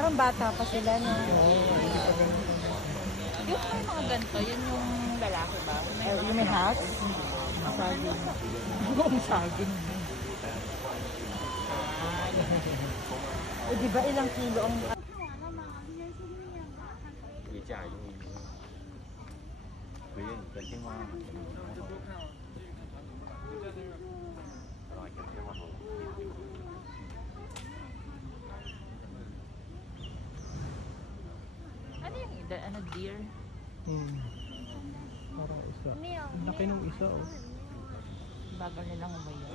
Parang bata pa sila, no? Yung may mga ganito, yun yung lalaki ba? Yung may hat? Saging. Yung saging. Di ba ilang kilo ang... 也价用一回应的情况。Ano yung ano, deer? Parang isa. Laki nung isa, oh. Bagal nilang umayo.